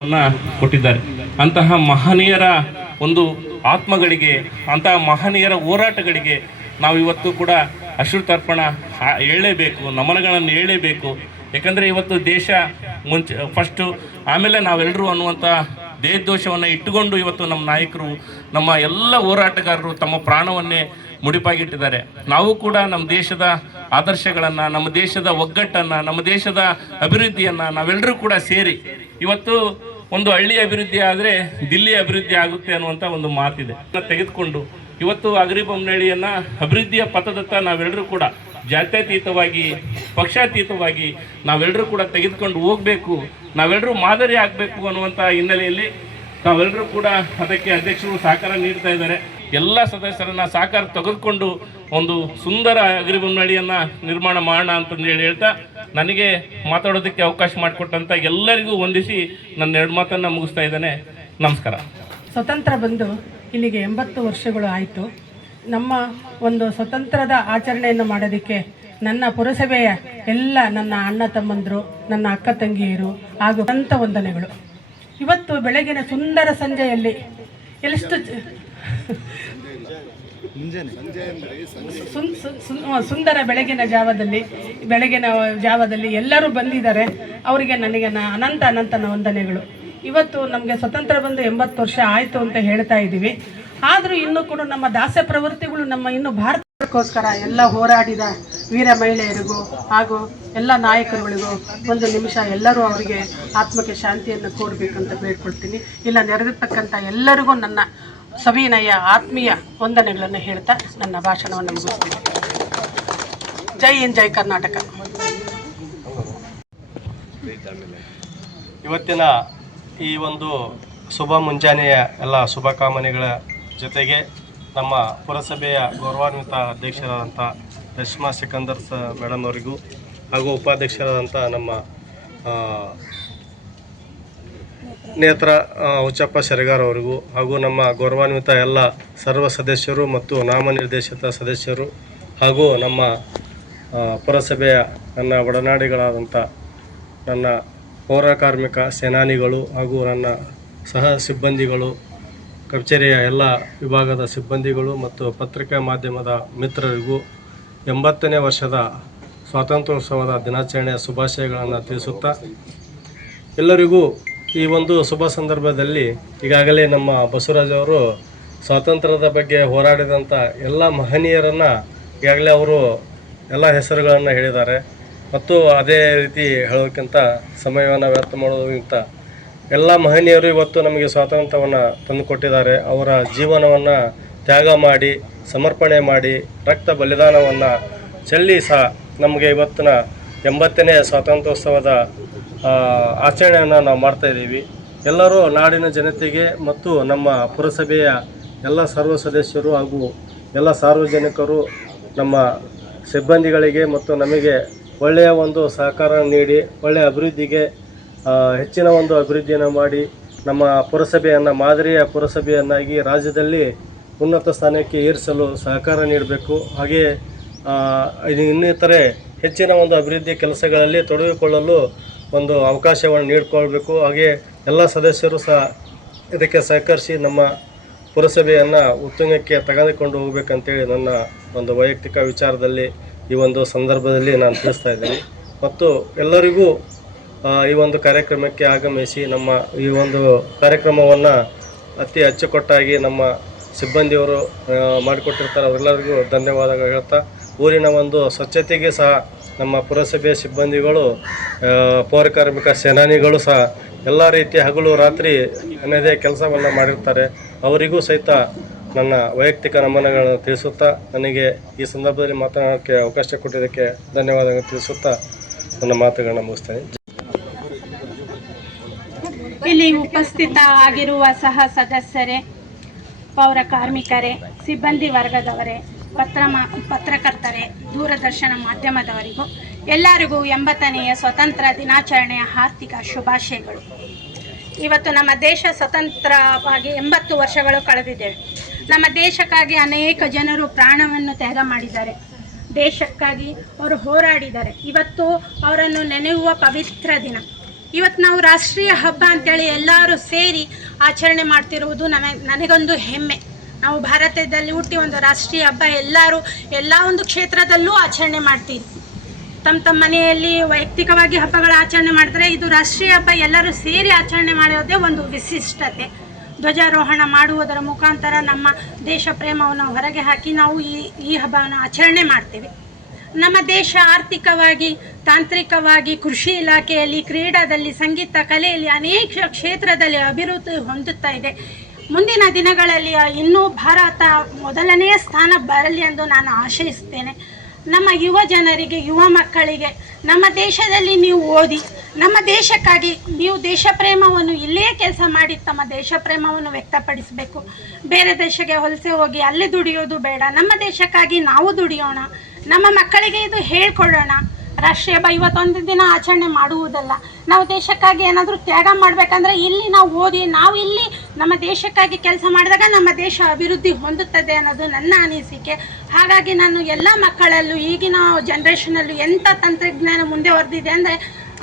ಕೊಟ್ಟಿದ್ದಾರೆ. ಅಂತಹ ಮಹನೀಯರ ಒಂದು ಆತ್ಮಗಳಿಗೆ, ಅಂತಹ ಮಹನೀಯರ ಹೋರಾಟಗಳಿಗೆ ನಾವು ಇವತ್ತು ಕೂಡ ಅಶ್ರುತರ್ಪಣ ಹೇಳಲೇಬೇಕು, ನಮನಗಳನ್ನು ಹೇಳಲೇಬೇಕು. ಯಾಕಂದರೆ ಇವತ್ತು ದೇಶ ಫಸ್ಟು, ಆಮೇಲೆ ನಾವೆಲ್ಲರೂ ಅನ್ನುವಂಥ ದೇಶದೋಷವನ್ನು ಇಟ್ಟುಕೊಂಡು ಇವತ್ತು ನಮ್ಮ ನಾಯಕರು, ನಮ್ಮ ಎಲ್ಲ ಹೋರಾಟಗಾರರು ತಮ್ಮ ಪ್ರಾಣವನ್ನೇ ಮುಡಿಪಾಗಿಟ್ಟಿದ್ದಾರೆ. ನಾವು ಕೂಡ ನಮ್ಮ ದೇಶದ ಆದರ್ಶಗಳನ್ನು, ನಮ್ಮ ದೇಶದ ಒಗ್ಗಟ್ಟನ್ನು, ನಮ್ಮ ದೇಶದ ಅಭಿವೃದ್ಧಿಯನ್ನು ನಾವೆಲ್ಲರೂ ಕೂಡ ಸೇರಿ, ಇವತ್ತು ಒಂದು ಹಳ್ಳಿ ಅಭಿವೃದ್ಧಿ ಆದರೆ ದಿಲ್ಲಿ ಅಭಿವೃದ್ಧಿ ಆಗುತ್ತೆ ಅನ್ನುವಂಥ ಒಂದು ಮಾತಿದೆ. ತೆಗೆದುಕೊಂಡು ಇವತ್ತು ಅಗರಿಬೊಮ್ಮನಹಳ್ಳಿಯನ್ನು ಅಭಿವೃದ್ಧಿಯ ಪಥದತ್ತ ನಾವೆಲ್ಲರೂ ಕೂಡ ಜಾತ್ಯತೀತವಾಗಿ, ಪಕ್ಷಾತೀತವಾಗಿ ನಾವೆಲ್ಲರೂ ಕೂಡ ತೆಗೆದುಕೊಂಡು ಹೋಗಬೇಕು, ನಾವೆಲ್ಲರೂ ಮಾದರಿ ಆಗಬೇಕು ಅನ್ನುವಂಥ ಹಿನ್ನೆಲೆಯಲ್ಲಿ ನಾವೆಲ್ಲರೂ ಕೂಡ ಅದಕ್ಕೆ ಅಧ್ಯಕ್ಷರು ಸಹಕಾರ ನೀಡ್ತಾ ಇದ್ದಾರೆ. ಎಲ್ಲ ಸದಸ್ಯರನ್ನು ಸಹಕಾರ ತೆಗೆದುಕೊಂಡು ಒಂದು ಸುಂದರ ಅಗರಿಬೊಮ್ಮನಹಳ್ಳಿಯನ್ನು ನಿರ್ಮಾಣ ಮಾಡೋಣ ಅಂತಂದೇಳಿ ಹೇಳ್ತಾ, ನನಗೆ ಮಾತಾಡೋದಕ್ಕೆ ಅವಕಾಶ ಮಾಡಿಕೊಟ್ಟಂಥ ಎಲ್ಲರಿಗೂ ವಂದಿಸಿ ನನ್ನ 2 ಮಾತನ್ನು ಮುಗಿಸ್ತಾ ಇದ್ದೇನೆ. ನಮಸ್ಕಾರ. ಸ್ವತಂತ್ರ ಬಂದು ಇಲ್ಲಿಗೆ 80 ವರ್ಷಗಳು ಆಯಿತು. ನಮ್ಮ ಒಂದು ಸ್ವತಂತ್ರದ ಆಚರಣೆಯನ್ನು ಮಾಡೋದಕ್ಕೆ ನನ್ನ ಪುರಸಭೆಯ ಎಲ್ಲ ನನ್ನ ಅಣ್ಣ ತಮ್ಮಂದರು, ನನ್ನ ಅಕ್ಕ ತಂಗಿಯರು ಹಾಗೂ ಅನಂತ ವಂದನೆಗಳು. ಇವತ್ತು ಬೆಳಗಿನ ಸುಂದರ ಸಂಜೆಯಲ್ಲಿ ಎಷ್ಟು ಸುಂದರ ಬೆಳಗಿನ ಜಾವದಲ್ಲಿ ಎಲ್ಲರೂ ಬಂದಿದ್ದಾರೆ. ಅವರಿಗೆ ನನಗೆ ಅನಂತ ವಂದನೆಗಳು. ಇವತ್ತು ನಮಗೆ ಸ್ವತಂತ್ರ ಬಂದು 80 ವರ್ಷ ಆಯಿತು ಅಂತ ಹೇಳ್ತಾ ಇದ್ದೀವಿ. ಆದರೂ ಇನ್ನೂ ಕೂಡ ನಮ್ಮ ದಾಸ್ಯ ಪ್ರವೃತ್ತಿಗಳು ನಮ್ಮ ಇನ್ನು ಭಾರತಕ್ಕೋಸ್ಕರ ಎಲ್ಲ ಹೋರಾಡಿದ ವೀರ ಮಹಿಳೆಯರಿಗೂ ಹಾಗೂ ಎಲ್ಲ ನಾಯಕರುಗಳಿಗೂ ಒಂದು ನಿಮಿಷ ಎಲ್ಲರೂ ಅವರಿಗೆ ಆತ್ಮಕ್ಕೆ ಶಾಂತಿಯನ್ನು ಕೋರಬೇಕಂತ ಬೇಡ್ಕೊಳ್ತೀನಿ. ಇಲ್ಲ ನೆರೆದಿರ್ತಕ್ಕಂಥ ಎಲ್ಲರಿಗೂ ನನ್ನ ಸವಿನಯ ಆತ್ಮೀಯ ವಂದನೆಗಳನ್ನು ಹೇಳ್ತಾ ನನ್ನ ಭಾಷಣವನ್ನು ಮುಗಿಸ್ತೀನಿ. ಜೈ ಹಿಂದ್, ಜೈ ಕರ್ನಾಟಕ. ಇವತ್ತಿನ ಈ ಒಂದು ಶುಭ ಮುಂಜಾನೆಯ ಎಲ್ಲ ಶುಭಕಾಮನೆಗಳ ಜೊತೆಗೆ ನಮ್ಮ ಪುರಸಭೆಯ ಗೌರವಾನ್ವಿತ ಅಧ್ಯಕ್ಷರಾದಂಥ ರಶ್ಮಾ ಸಿಕಂದರ್ ಮೇಡಮ್ ಅವರಿಗೂ ಹಾಗೂ ಉಪಾಧ್ಯಕ್ಷರಾದಂಥ ನಮ್ಮ ನೇತ್ರ ಹುಚ್ಚಪ್ಪ ಶೆರಗಾರ್ ಅವರಿಗೂ ಹಾಗೂ ನಮ್ಮ ಗೌರವಾನ್ವಿತ ಎಲ್ಲ ಸರ್ವ ಸದಸ್ಯರು ಮತ್ತು ನಾಮನಿರ್ದೇಶಿತ ಸದಸ್ಯರು ಹಾಗೂ ನಮ್ಮ ಪುರಸಭೆಯ ನನ್ನ ಒಡನಾಡಿಗಳಾದಂಥ ನನ್ನ ಪೌರ ಕಾರ್ಮಿಕ ಸೇನಾನಿಗಳು ಹಾಗೂ ನನ್ನ ಸಹ ಸಿಬ್ಬಂದಿಗಳು, ಕಚೇರಿಯ ಎಲ್ಲ ವಿಭಾಗದ ಸಿಬ್ಬಂದಿಗಳು ಮತ್ತು ಪತ್ರಿಕಾ ಮಾಧ್ಯಮದ ಮಿತ್ರರಿಗೂ 80ನೇ ವರ್ಷದ ಸ್ವಾತಂತ್ರ್ಯೋತ್ಸವದ ದಿನಾಚರಣೆಯ ಶುಭಾಶಯಗಳನ್ನು ತಿಳಿಸುತ್ತಾ, ಎಲ್ಲರಿಗೂ ಈ ಒಂದು ಶುಭ ಸಂದರ್ಭದಲ್ಲಿ ಈಗಾಗಲೇ ನಮ್ಮ ಬಸವರಾಜ್ ಅವರು ಸ್ವಾತಂತ್ರ್ಯದ ಬಗ್ಗೆ ಹೋರಾಡಿದಂಥ ಎಲ್ಲ ಮಹನೀಯರನ್ನು ಈಗಾಗಲೇ ಅವರು ಎಲ್ಲ ಹೆಸರುಗಳನ್ನು ಹೇಳಿದ್ದಾರೆ. ಮತ್ತು ಅದೇ ರೀತಿ ಹೇಳೋಕ್ಕಿಂತ ಸಮಯವನ್ನು ವ್ಯರ್ಥ ಮಾಡೋದಕ್ಕಿಂತ ಎಲ್ಲ ಮಹನೀಯರು ಇವತ್ತು ನಮಗೆ ಸ್ವಾತಂತ್ರ್ಯವನ್ನು ತಂದುಕೊಟ್ಟಿದ್ದಾರೆ. ಅವರ ಜೀವನವನ್ನು ತ್ಯಾಗ ಮಾಡಿ, ಸಮರ್ಪಣೆ ಮಾಡಿ, ರಕ್ತ ಬಲಿದಾನವನ್ನು ಚೆಲ್ಲಿ ಸಹ ನಮಗೆ ಇವತ್ತಿನ 80ನೇ ಸ್ವಾತಂತ್ರ್ಯೋತ್ಸವದ ಆಚರಣೆಯನ್ನು ನಾವು ಮಾಡ್ತಾಯಿದ್ದೀವಿ. ಎಲ್ಲರೂ ನಾಡಿನ ಜನತೆಗೆ ಮತ್ತು ನಮ್ಮ ಪುರಸಭೆಯ ಎಲ್ಲ ಸರ್ವ ಸದಸ್ಯರು ಹಾಗೂ ಎಲ್ಲ ಸಾರ್ವಜನಿಕರು, ನಮ್ಮ ಸಿಬ್ಬಂದಿಗಳಿಗೆ ಮತ್ತು ನಮಗೆ ಒಳ್ಳೆಯ ಒಂದು ಸಹಕಾರ ನೀಡಿ ಒಳ್ಳೆಯ ಅಭಿವೃದ್ಧಿಗೆ ಹೆಚ್ಚಿನ ಒಂದು ಅಭಿವೃದ್ಧಿಯನ್ನು ಮಾಡಿ ನಮ್ಮ ಪುರಸಭೆಯನ್ನು ಮಾದರಿಯ ಪುರಸಭೆಯನ್ನಾಗಿ ರಾಜ್ಯದಲ್ಲಿ ಉನ್ನತ ಸ್ಥಾನಕ್ಕೆ ಏರಿಸಲು ಸಹಕಾರ ನೀಡಬೇಕು. ಹಾಗೆಯೇ ಇನ್ನಿತರೆ ಹೆಚ್ಚಿನ ಒಂದು ಅಭಿವೃದ್ಧಿ ಕೆಲಸಗಳಲ್ಲಿ ತೊಡಗಿಕೊಳ್ಳಲು ಒಂದು ಅವಕಾಶವನ್ನು ನೀಡಿಕೊಳ್ಬೇಕು. ಹಾಗೆ ಎಲ್ಲ ಸದಸ್ಯರು ಸಹ ಇದಕ್ಕೆ ಸಹಕರಿಸಿ ನಮ್ಮ ಪುರಸಭೆಯನ್ನು ಉತ್ತುಂಗಕ್ಕೆ ತೆಗೆದುಕೊಂಡು ಹೋಗಬೇಕಂತೇಳಿ ನನ್ನ ಒಂದು ವೈಯಕ್ತಿಕ ವಿಚಾರದಲ್ಲಿ ಈ ಒಂದು ಸಂದರ್ಭದಲ್ಲಿ ನಾನು ತಿಳಿಸ್ತಾ ಇದ್ದೀನಿ. ಮತ್ತು ಎಲ್ಲರಿಗೂ ಈ ಒಂದು ಕಾರ್ಯಕ್ರಮಕ್ಕೆ ಆಗಮಿಸಿ ನಮ್ಮ ಈ ಒಂದು ಕಾರ್ಯಕ್ರಮವನ್ನು ಅತಿ ಅಚ್ಚುಕಟ್ಟಾಗಿ ನಮ್ಮ ಸಿಬ್ಬಂದಿಯವರು ಮಾಡಿಕೊಟ್ಟಿರ್ತಾರೆ. ಅವರೆಲ್ಲರಿಗೂ ಧನ್ಯವಾದಗಳು ಹೇಳ್ತಾ, ಊರಿನ ಒಂದು ಸ್ವಚ್ಛತೆಗೆ ಸಹ ನಮ್ಮ ಪುರಸಭೆಯ ಸಿಬ್ಬಂದಿಗಳು, ಪೌರ ಕಾರ್ಮಿಕ ಸೇನಾನಿಗಳು ಸಹ ಎಲ್ಲ ರೀತಿಯ ಹಗಲು ರಾತ್ರಿ ಅನ್ನದೇ ಕೆಲಸವನ್ನು ಮಾಡಿರ್ತಾರೆ. ಅವರಿಗೂ ಸಹಿತ ನನ್ನ ವೈಯಕ್ತಿಕ ನಮನಗಳನ್ನು ತಿಳಿಸುತ್ತಾ, ನನಗೆ ಈ ಸಂದರ್ಭದಲ್ಲಿ ಮಾತನಾಡೋಕ್ಕೆ ಅವಕಾಶ ಕೊಟ್ಟಿದ್ದಕ್ಕೆ ಧನ್ಯವಾದಗಳು ತಿಳಿಸುತ್ತಾ ನನ್ನ ಮಾತುಗಳನ್ನು ಮುಗಿಸ್ತೇನೆ. ಇಲ್ಲಿ ಉಪಸ್ಥಿತ ಆಗಿರುವ ಸಹ ಸದಸ್ಯರೇ, ಪೌರ ಕಾರ್ಮಿಕರೇ, ಸಿಬ್ಬಂದಿ ವರ್ಗದವರೇ, ಪತ್ರಕರ್ತರೇ, ದೂರದರ್ಶನ ಮಾಧ್ಯಮದವರಿಗೂ ಎಲ್ಲರಿಗೂ 80ನೆಯ ಸ್ವತಂತ್ರ ದಿನಾಚರಣೆಯ ಹಾರ್ದಿಕ ಶುಭಾಶಯಗಳು. ಇವತ್ತು ನಮ್ಮ ದೇಶ ಸ್ವತಂತ್ರವಾಗಿ 80 ವರ್ಷಗಳು ಕಳೆದಿದ್ದೇವೆ. ನಮ್ಮ ದೇಶಕ್ಕಾಗಿ ಅನೇಕ ಜನರು ಪ್ರಾಣವನ್ನು ತ್ಯಾಗ ಮಾಡಿದ್ದಾರೆ. ದೇಶಕ್ಕಾಗಿ ಅವರು ಹೋರಾಡಿದ್ದಾರೆ. ಇವತ್ತು ಅವರನ್ನು ನೆನೆಯುವ ಪವಿತ್ರ ದಿನ. ಇವತ್ತು ನಾವು ರಾಷ್ಟ್ರೀಯ ಹಬ್ಬ ಅಂತೇಳಿ ಎಲ್ಲರೂ ಸೇರಿ ಆಚರಣೆ ಮಾಡ್ತಿರುವುದು ನನಗೊಂದು ಹೆಮ್ಮೆ. ನಾವು ಭಾರತದಲ್ಲಿ ಹುಟ್ಟಿ ಒಂದು ರಾಷ್ಟ್ರೀಯ ಹಬ್ಬ ಎಲ್ಲ ಒಂದು ಕ್ಷೇತ್ರದಲ್ಲೂ ಆಚರಣೆ ಮಾಡ್ತೀವಿ. ತಮ್ಮ ಮನೆಯಲ್ಲಿ ವೈಯಕ್ತಿಕವಾಗಿ ಹಬ್ಬಗಳ ಆಚರಣೆ ಮಾಡ್ತಾರೆ. ಇದು ರಾಷ್ಟ್ರೀಯ ಹಬ್ಬ ಎಲ್ಲರೂ ಸೇರಿ ಆಚರಣೆ ಮಾಡೋದೇ ಒಂದು ವಿಶಿಷ್ಟತೆ. ಧ್ವಜಾರೋಹಣ ಮಾಡುವುದರ ಮುಖಾಂತರ ನಮ್ಮ ದೇಶ ಪ್ರೇಮವನ್ನು ಹೊರಗೆ ಹಾಕಿ ನಾವು ಈ ಹಬ್ಬವನ್ನು ಆಚರಣೆ ಮಾಡ್ತೇವೆ. ನಮ್ಮ ದೇಶ ಆರ್ಥಿಕವಾಗಿ, ತಾಂತ್ರಿಕವಾಗಿ, ಕೃಷಿ ಇಲಾಖೆಯಲ್ಲಿ, ಕ್ರೀಡಾದಲ್ಲಿ, ಸಂಗೀತ, ಕಲೆಯಲ್ಲಿ ಅನೇಕ ಕ್ಷೇತ್ರದಲ್ಲಿ ಅಭಿವೃದ್ಧಿ ಹೊಂದುತ್ತಾ ಇದೆ. ಮುಂದಿನ ದಿನಗಳಲ್ಲಿ ಇನ್ನೂ ಭಾರತ ಮೊದಲನೆಯ ಸ್ಥಾನ ಬರಲಿ ಎಂದು ನಾನು ಆಶಯಿಸ್ತೇನೆ. ನಮ್ಮ ಯುವ ಜನರಿಗೆ, ಯುವ ಮಕ್ಕಳಿಗೆ ನಮ್ಮ ದೇಶದಲ್ಲಿ ನೀವು ಓದಿ, ನಮ್ಮ ದೇಶಕ್ಕಾಗಿ ನೀವು ದೇಶ ಪ್ರೇಮವನ್ನು ಇಲ್ಲಿಯೇ ಕೆಲಸ ಮಾಡಿ ತಮ್ಮ ದೇಶ ಪ್ರೇಮವನ್ನು ವ್ಯಕ್ತಪಡಿಸಬೇಕು. ಬೇರೆ ದೇಶಕ್ಕೆ ವಲಸೆ ಹೋಗಿ ಅಲ್ಲಿ ದುಡಿಯೋದು ಬೇಡ. ನಮ್ಮ ದೇಶಕ್ಕಾಗಿ ನಾವು ದುಡಿಯೋಣ, ನಮ್ಮ ಮಕ್ಕಳಿಗೆ ಇದು ಹೇಳ್ಕೊಡೋಣ. ರಾಷ್ಟ್ರೀಯ ಹಬ್ಬ ಇವತ್ತೊಂದು ದಿನ ಆಚರಣೆ ಮಾಡುವುದಲ್ಲ. ನಾವು ದೇಶಕ್ಕಾಗಿ ಏನಾದರೂ ತ್ಯಾಗ ಮಾಡಬೇಕಂದ್ರೆ ಇಲ್ಲಿ ನಾವು ಓದಿ, ನಾವು ಇಲ್ಲಿ ನಮ್ಮ ದೇಶಕ್ಕಾಗಿ ಕೆಲಸ ಮಾಡಿದಾಗ ನಮ್ಮ ದೇಶ ಅಭಿವೃದ್ಧಿ ಹೊಂದುತ್ತದೆ ಅನ್ನೋದು ನನ್ನ ಅನಿಸಿಕೆ. ಹಾಗಾಗಿ ನಾನು ಎಲ್ಲ ಮಕ್ಕಳಲ್ಲೂ, ಈಗಿನ ಜನ್ರೇಷನಲ್ಲೂ ಎಂಥ ತಂತ್ರಜ್ಞಾನ ಮುಂದೆ ಹೊರದಿದೆ ಅಂದರೆ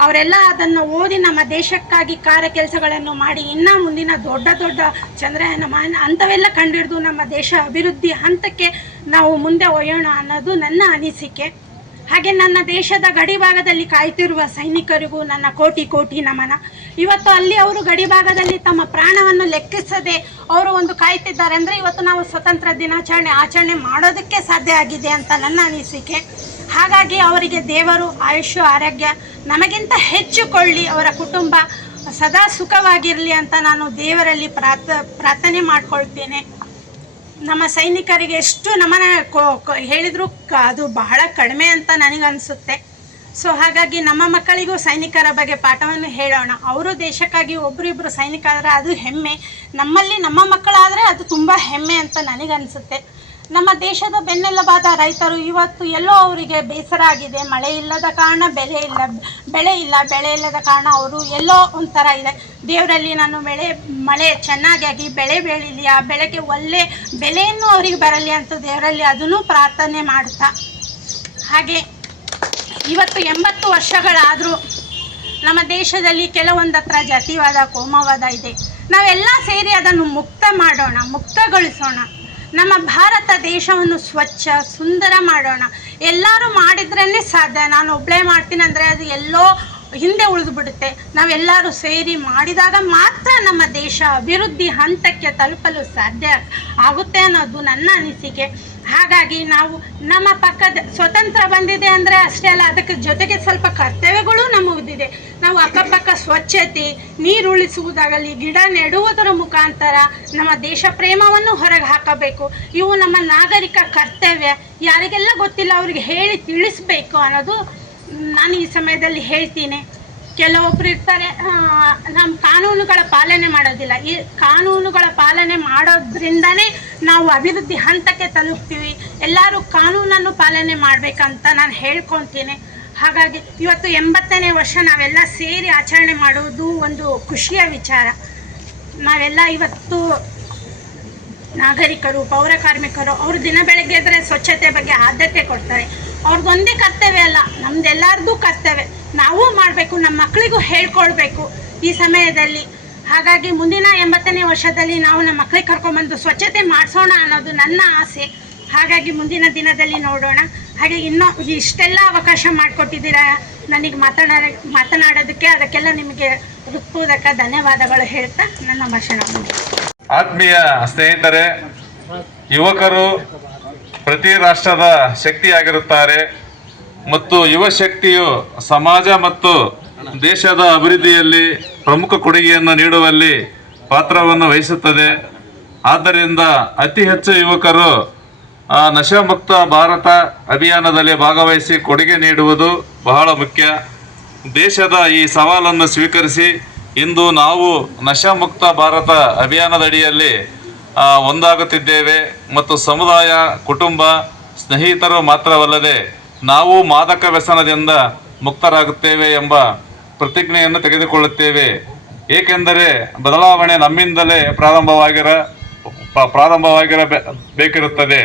ಅವರೆಲ್ಲ ಅದನ್ನು ಓದಿ ನಮ್ಮ ದೇಶಕ್ಕಾಗಿ ಕಾರ್ಯ ಕೆಲಸಗಳನ್ನು ಮಾಡಿ ಇನ್ನೂ ಮುಂದಿನ ದೊಡ್ಡ ದೊಡ್ಡ ಚಂದ್ರಯಾನ ಅಂಥವೆಲ್ಲ ಕಂಡಿಡಿದು ನಮ್ಮ ದೇಶ ಅಭಿವೃದ್ಧಿ ಹಂತಕ್ಕೆ ನಾವು ಮುಂದೆ ಒಯ್ಯೋಣ ಅನ್ನೋದು ನನ್ನ ಅನಿಸಿಕೆ. ಹಾಗೆ ನನ್ನ ದೇಶದ ಗಡಿ ಭಾಗದಲ್ಲಿ ಕಾಯ್ತಿರುವ ಸೈನಿಕರಿಗೂ ನನ್ನ ಕೋಟಿ ಕೋಟಿ ನಮನ. ಇವತ್ತು ಅಲ್ಲಿ ಅವರು ಗಡಿ ಭಾಗದಲ್ಲಿ ತಮ್ಮ ಪ್ರಾಣವನ್ನು ಲೆಕ್ಕಿಸದೆ ಅವರು ಒಂದು ಕಾಯ್ತಿದ್ದಾರೆ ಅಂದರೆ ಇವತ್ತು ನಾವು ಸ್ವತಂತ್ರ ದಿನಾಚರಣೆ ಆಚರಣೆ ಮಾಡೋದಕ್ಕೆ ಸಾಧ್ಯ ಆಗಿದೆ ಅಂತ ನನ್ನ ಅನಿಸಿಕೆ. ಹಾಗಾಗಿ ಅವರಿಗೆ ದೇವರು ಆಯುಷ್ಯ ಆರೋಗ್ಯ ನಮಗಿಂತ ಹೆಚ್ಚು ಕೊಳ್ಳಿ, ಅವರ ಕುಟುಂಬ ಸದಾ ಸುಖವಾಗಿರಲಿ ಅಂತ ನಾನು ದೇವರಲ್ಲಿ ಪ್ರಾರ್ಥನೆ ಮಾಡ್ಕೊಳ್ತೇನೆ. ನಮ್ಮ ಸೈನಿಕರಿಗೆ ಎಷ್ಟು ನಮನ ಹೇಳಿದರೂ ಅದು ಬಹಳ ಕಡಿಮೆ ಅಂತ ನನಗನ್ಸುತ್ತೆ. ಸೊ ಹಾಗಾಗಿ ನಮ್ಮ ಮಕ್ಕಳಿಗೂ ಸೈನಿಕರ ಬಗ್ಗೆ ಪಾಠವನ್ನು ಹೇಳೋಣ. ಅವರು ದೇಶಕ್ಕಾಗಿ ಒಬ್ಬರಿಬ್ಬರು ಸೈನಿಕರಾದರೆ ಅದು ಹೆಮ್ಮೆ, ನಮ್ಮಲ್ಲಿ ನಮ್ಮ ಮಕ್ಕಳಾದರೆ ಅದು ತುಂಬ ಹೆಮ್ಮೆ ಅಂತ ನನಗನ್ಸುತ್ತೆ. ನಮ್ಮ ದೇಶದ ಬೆನ್ನೆಲುಬಾದ ರೈತರು ಇವತ್ತು ಎಲ್ಲೋ ಅವರಿಗೆ ಬೇಸರ ಆಗಿದೆ. ಮಳೆ ಇಲ್ಲದ ಕಾರಣ ಬೆಳೆ ಇಲ್ಲದ ಕಾರಣ ಅವರು ಎಲ್ಲೋ ಒಂಥರ ಇದೆ. ದೇವರಲ್ಲಿ ನಾನು ಮಳೆ ಚೆನ್ನಾಗಿ ಬೆಳೆ ಬೆಳೀಲಿ, ಆ ಬೆಳೆಗೆ ಒಳ್ಳೆ ಬೆಲೆಯನ್ನು ಅವರಿಗೆ ಬರಲಿ ಅಂತ ದೇವರಲ್ಲಿ ಅದನ್ನು ಪ್ರಾರ್ಥನೆ ಮಾಡುತ್ತಾ, ಹಾಗೆ ಇವತ್ತು 80 ವರ್ಷಗಳಾದರೂ ನಮ್ಮ ದೇಶದಲ್ಲಿ ಕೆಲವೊಂದತ್ರ ಜಾತಿವಾದ, ಕೋಮವಾದ ಇದೆ. ನಾವೆಲ್ಲ ಸೇರಿ ಅದನ್ನು ಮುಕ್ತಗೊಳಿಸೋಣ. ನಮ್ಮ ಭಾರತ ದೇಶವನ್ನು ಸ್ವಚ್ಛ ಸುಂದರ ಮಾಡೋಣ. ಎಲ್ಲರೂ ಮಾಡಿದ್ರೇ ಸಾಧ್ಯ. ನಾನು ಒಬ್ಬಳೇ ಮಾಡ್ತೀನಿ ಅಂದರೆ ಅದು ಎಲ್ಲೋ ಹಿಂದೆ ಉಳಿದು ಬಿಡುತ್ತೆ. ನಾವೆಲ್ಲರೂ ಸೇರಿ ಮಾಡಿದಾಗ ಮಾತ್ರ ನಮ್ಮ ದೇಶ ಅಭಿವೃದ್ಧಿ ಹಂತಕ್ಕೆ ತಲುಪಲು ಸಾಧ್ಯ ಆಗುತ್ತೆ ಅನ್ನೋದು ನನ್ನ ಅನಿಸಿಕೆ. ಹಾಗಾಗಿ ನಾವು ನಮ್ಮ ಪಕ್ಕದ ಸ್ವತಂತ್ರ ಬಂದಿದೆ ಅಂದರೆ ಅಷ್ಟೇ ಅಲ್ಲ, ಅದಕ್ಕೆ ಜೊತೆಗೆ ಸ್ವಲ್ಪ ಕರ್ತವ್ಯಗಳು ನಮಗಿದೆ. ನಾವು ಅಕ್ಕಪಕ್ಕ ಸ್ವಚ್ಛತೆ, ನೀರು ಉಳಿಸುವುದಾಗಲಿ, ಗಿಡ ನೆಡುವುದರ ಮುಖಾಂತರ ನಮ್ಮ ದೇಶ ಪ್ರೇಮವನ್ನು ಹೊರಗೆ ಹಾಕಬೇಕು. ಇವು ನಮ್ಮ ನಾಗರಿಕ ಕರ್ತವ್ಯ. ಯಾರಿಗೆಲ್ಲ ಗೊತ್ತಿಲ್ಲ ಅವರಿಗೆ ಹೇಳಿ ತಿಳಿಸ್ಬೇಕು ಅನ್ನೋದು ನಾನು ಈ ಸಮಯದಲ್ಲಿ ಹೇಳ್ತೀನಿ. ಕೆಲವೊಬ್ರು ಇರ್ತಾರೆ, ನಮ್ಮ ಕಾನೂನುಗಳ ಪಾಲನೆ ಮಾಡೋದಿಲ್ಲ. ಈ ಕಾನೂನುಗಳ ಪಾಲನೆ ಮಾಡೋದ್ರಿಂದನೇ ನಾವು ಅಭಿವೃದ್ಧಿ ಹಂತಕ್ಕೆ ತಲುಪ್ತೀವಿ. ಎಲ್ಲರೂ ಕಾನೂನನ್ನು ಪಾಲನೆ ಮಾಡಬೇಕಂತ ನಾನು ಹೇಳ್ಕೊತೀನಿ. ಹಾಗಾಗಿ ಇವತ್ತು 80ನೇ ವರ್ಷ ನಾವೆಲ್ಲ ಸೇರಿ ಆಚರಣೆ ಮಾಡುವುದು ಒಂದು ಖುಷಿಯ ವಿಚಾರ. ನಾವೆಲ್ಲ ಇವತ್ತು ನಾಗರಿಕರು, ಪೌರ ಕಾರ್ಮಿಕರು, ಅವರು ದಿನ ಬೆಳಗ್ಗೆ ಎದ್ದರೆ ಸ್ವಚ್ಛತೆ ಬಗ್ಗೆ ಆದ್ಯತೆ ಕೊಡ್ತಾರೆ. ಅವ್ರದ್ದೊಂದೇ ಕರ್ತವ್ಯ ಅಲ್ಲ, ನಮ್ದೆಲ್ಲರದ್ದು ಕರ್ತವ್ಯ. ನಾವು ಮಾಡಬೇಕು, ನಮ್ಮ ಮಕ್ಕಳಿಗೂ ಹೇಳ್ಕೊಳ್ಬೇಕು ಈ ಸಮಯದಲ್ಲಿ. ಹಾಗಾಗಿ ಮುಂದಿನ 80ನೇ ವರ್ಷದಲ್ಲಿ ನಾವು ನಮ್ಮ ಮಕ್ಕಳಿಗೆ ಕರ್ಕೊಂಡ್ಬಂದು ಸ್ವಚ್ಛತೆ ಮಾಡಿಸೋಣ ಅನ್ನೋದು ನನ್ನ ಆಸೆ. ಹಾಗಾಗಿ ಮುಂದಿನ ದಿನದಲ್ಲಿ ನೋಡೋಣ. ಹಾಗೆ ಇನ್ನೂ ಇಷ್ಟೆಲ್ಲ ಅವಕಾಶ ಮಾಡಿಕೊಟ್ಟಿದ್ದೀರಾ ನನಗೆ ಮಾತನಾಡೋದಕ್ಕೆ, ಅದಕ್ಕೆಲ್ಲ ನಿಮಗೆ ಹೃತ್ಪೂರ್ವಕ ಧನ್ಯವಾದಗಳು ಹೇಳ್ತಾ ನನ್ನ ಭಾಷಣ. ಆತ್ಮೀಯ ಸ್ನೇಹಿತರೆ, ಯುವಕರು ಪ್ರತಿ ರಾಷ್ಟ್ರದ ಶಕ್ತಿಯಾಗಿರುತ್ತಾರೆ ಮತ್ತು ಯುವ ಶಕ್ತಿಯು ಸಮಾಜ ಮತ್ತು ದೇಶದ ಅಭಿವೃದ್ಧಿಯಲ್ಲಿ ಪ್ರಮುಖ ಕೊಡುಗೆಯನ್ನು ನೀಡುವಲ್ಲಿ ಪಾತ್ರವನ್ನು ವಹಿಸುತ್ತದೆ. ಆದ್ದರಿಂದ ಅತಿ ಹೆಚ್ಚು ಯುವಕರು ನಶಾಮುಕ್ತ ಭಾರತ ಅಭಿಯಾನದಲ್ಲಿ ಭಾಗವಹಿಸಿ ಕೊಡುಗೆ ನೀಡುವುದು ಬಹಳ ಮುಖ್ಯ. ದೇಶದ ಈ ಸವಾಲನ್ನು ಸ್ವೀಕರಿಸಿ ಇಂದು ನಾವು ನಶಾಮುಕ್ತ ಭಾರತ ಅಭಿಯಾನದಡಿಯಲ್ಲಿ ಒಂದಾಗುತ್ತಿದ್ದೇವೆ ಮತ್ತು ಸಮುದಾಯ, ಕುಟುಂಬ, ಸ್ನೇಹಿತರು ಮಾತ್ರವಲ್ಲದೆ ನಾವು ಮಾದಕ ವ್ಯಸನದಿಂದ ಮುಕ್ತರಾಗುತ್ತೇವೆ ಎಂಬ ಪ್ರತಿಜ್ಞೆಯನ್ನು ತೆಗೆದುಕೊಳ್ಳುತ್ತೇವೆ. ಏಕೆಂದರೆ ಬದಲಾವಣೆ ನಮ್ಮಿಂದಲೇ ಪ್ರಾರಂಭವಾಗಿರಬೇಕಿರುತ್ತದೆ.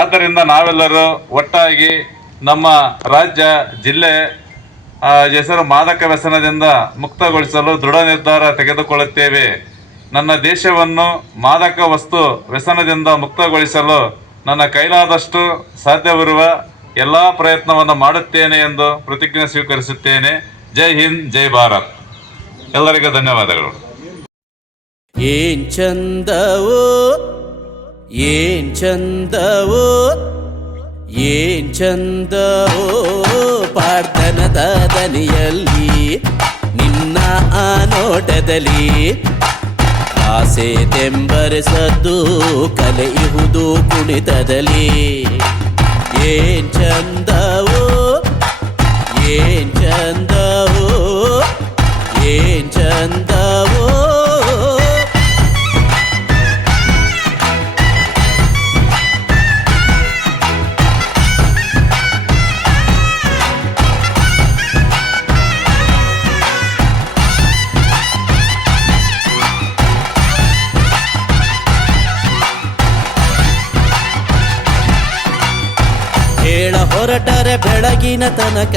ಆದ್ದರಿಂದ ನಾವೆಲ್ಲರೂ ಒಟ್ಟಾಗಿ ನಮ್ಮ ರಾಜ್ಯ, ಜಿಲ್ಲೆ ಹೆಸರು ಮಾದಕ ವ್ಯಸನದಿಂದ ಮುಕ್ತಗೊಳಿಸಲು ದೃಢ ನಿರ್ಧಾರ ತೆಗೆದುಕೊಳ್ಳುತ್ತೇವೆ. ನನ್ನ ದೇಶವನ್ನು ಮಾದಕ ವಸ್ತು ವ್ಯಸನದಿಂದ ಮುಕ್ತಗೊಳಿಸಲು ನನ್ನ ಕೈಲಾದಷ್ಟು ಸಾಧ್ಯವಿರುವ ಎಲ್ಲ ಪ್ರಯತ್ನವನ್ನು ಮಾಡುತ್ತೇನೆ ಎಂದು ಪ್ರತಿಜ್ಞೆ ಸ್ವೀಕರಿಸುತ್ತೇನೆ. ಜೈ ಹಿಂದ್, ಜೈ ಭಾರತ್. ಎಲ್ಲರಿಗೂ ಧನ್ಯವಾದಗಳು. ಏನ್ ಚಂದವೋ ಏನ್ ಚಂದವೋ ಏನ್ ಚಂದವೋ ಪಾರ್ಥನದ ದನಿಯಲ್ಲಿ ನಿನ್ನ ಆ ನೋಟದಲ್ಲಿ ಆಸೆ ತೆಂಬರಿಸದ್ದು ಕಲೆಯುವುದು ಕುಣಿತದಲ್ಲಿ. ಏನ್ ಚಂದವೋ ಏನ್ ಚಂದವೋ ಏನ್ ಚಂದವೋ. ಹೇಳ ಹೊರಟರೆ ಬೆಳಗಿನ ತನಕ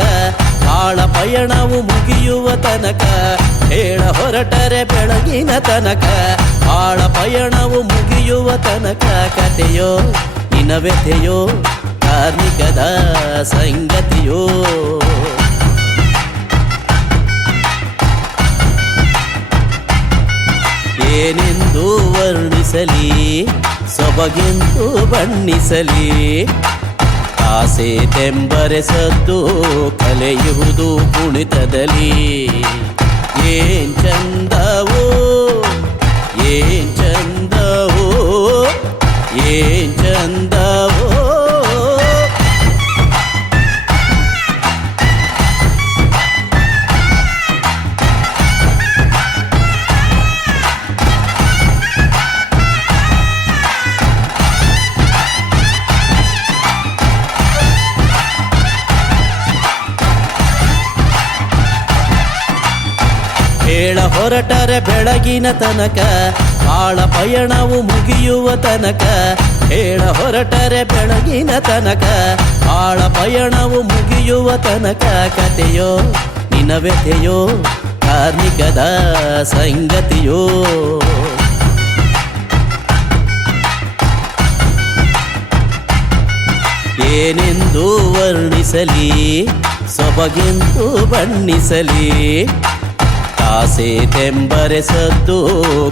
ಬಾಳ ಪಯಣವು ಮುಗಿಯುವ ತನಕ. ಹೇಳ ಹೊರಟರೆ ಬೆಳಗಿನ ತನಕ ಬಾಳ ಪಯಣವು ಮುಗಿಯುವ ತನಕ. ಕಥೆಯೋ ನಿನವ್ಯಥೆಯೋ ಕಾರ್ಮಿಕದ ಸಂಗತಿಯೋ. ಏನೆಂದು ವರ್ಣಿಸಲಿ ಸೊಬಗೆಂದು ಬಣ್ಣಿಸಲಿ. ಆಸೆ ತೆಂಬರೆಸದ್ದು ಕಲೆಯುವುದು ಕುಣಿತದಲ್ಲಿ. ಏನ್ ಚಂದವೋ ಏನ್ ಚಂದವೋ ಏನ್ ಚಂದವೋ. ಹೇಳ ಹೊರಟರೆ ಬೆಳಗಿನ ತನಕ ಬಾಳ ಪಯಣವು ಮುಗಿಯುವ ತನಕ. ಹೇಳ ಹೊರಟರೆ ಬೆಳಗಿನ ತನಕ ಬಾಳ ಪಯಣವು ಮುಗಿಯುವ ತನಕ. ಕಥೆಯೋ ನಿನವ್ಯಥೆಯೋ ಕಾರ್ಮಿಕದ ಸಂಗತಿಯೋ. ಏನೆಂದು ವರ್ಣಿಸಲಿ ಸೊಬಗೆಂದು ಬಣ್ಣಿಸಲಿ. ಆಸೆ ತೆಂಬರೆಸದ್ದು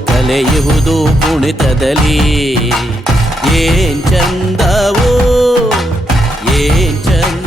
ಕಲೆಯುವುದು ಕುಣಿತದಲ್ಲಿ. ಏನ್ ಚಂದವೋ ಏನ್ ಚಂದ